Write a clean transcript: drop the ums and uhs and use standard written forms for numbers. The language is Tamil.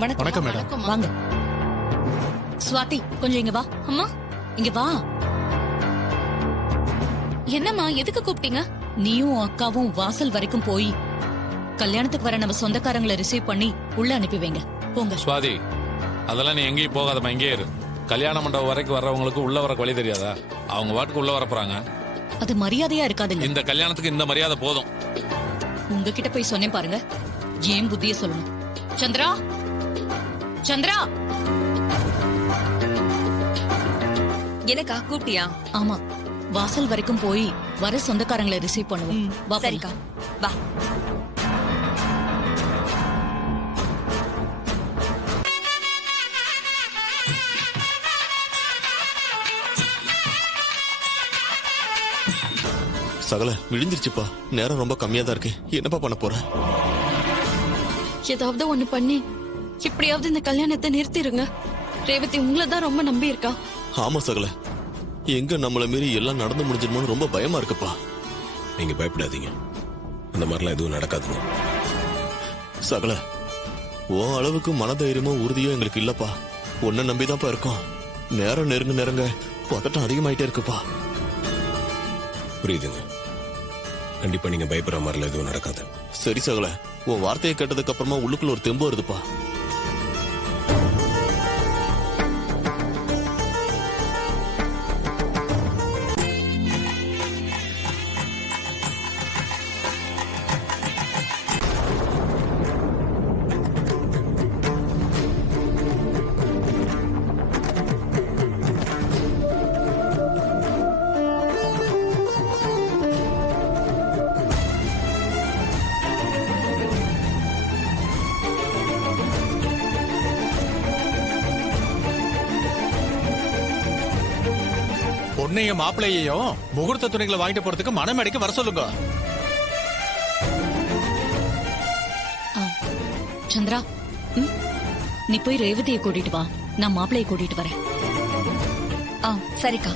வணக்கம் மேடம். வாங்க. ஸ்வாதி கொஞ்சம் இங்க வா. அம்மா இங்க வா. என்னம்மா எதுக்கு கூப்பிட்டீங்க? நீயும் அக்காவும் வாசல் வரைக்கும் போய் கல்யாணத்துக்கு வர நம்ம சொந்தக்காரங்களை ரிசீவ் பண்ணி உள்ள அனுப்பி வைங்க. போங்க. சுவாதி, அதெல்லாம் நீ எங்கேயும் போகாதம்மா, இங்கே இரு. கல்யாண மண்டபம் வரைக்கும் வர்றவங்களுக்கு உள்ள வர வழி தெரியாதா? அவங்க வாட்டுக்கு உள்ள வரப்போறாங்க. அது மரியாதையா இருக்காதுங்க. இந்த கல்யாணத்துக்கு இந்த மரியாதை போதும். உங்ககிட்ட போய் சொன்னேன் பாருங்க, ஏன் புத்திய சொல்லணும். சந்திரா, சந்திரா. எனக்கா கூப்பிட்டியா? ஆமா, வாசல் வரைக்கும் போய் வர சொந்தக்காரங்களை ரிசீவ் பண்ணுவோம். வா. சரிக்கா, வா. சகல விழுந்துருச்சுப்பா. நேரம் ரொம்ப கம்மியா தான் இருக்கு. என்னப்பா பண்ண போற? ஏதாவது ஒண்ணு பண்ணி எப்படியாவது இந்த கல்யாணத்தை நிறுத்திடுங்க. ரேவதி உங்களை தான் ரொம்ப நம்பி இருக்கா. ஆமா சகல, எங்க நம்மள மீறி எல்லாம் நடந்து முடிஞ்சிருமோன்னு ரொம்ப பயமா இருக்குப்பா. நீங்க பயப்படாதீங்க, அந்த மாதிரிலாம் எதுவும் நடக்காதுங்க. சகல, ஓ அளவுக்கு மனதைரியமும் உறுதியும் எங்களுக்கு இல்லப்பா. உன்னை நம்பிதான்ப்பா இருக்கோம். நேரம் நெருங்க பதட்டம் அதிகமாயிட்டே இருக்குப்பா. புரியுதுங்க, கண்டிப்பா நீங்க பயப்படுற மாதிரிலாம் எதுவும் நடக்காது. சரி சகல, உன் வார்த்தையை கேட்டதுக்கு அப்புறமா உள்ளுக்குள்ள ஒரு தெம்பு வருதுப்பா. பொண்ணையும் மாப்பிள்ளையையும் முகூர்த்த துணிகளை வாங்கிட்டு போறதுக்கு மணமேடைக்கு வர சொல்லுங்க. சந்திரா, நீ போய் ரேவதியை கூட்டிட்டு வா, நான் மாப்பிள்ளையை கூட்டிட்டு வரேன். சரிக்கா.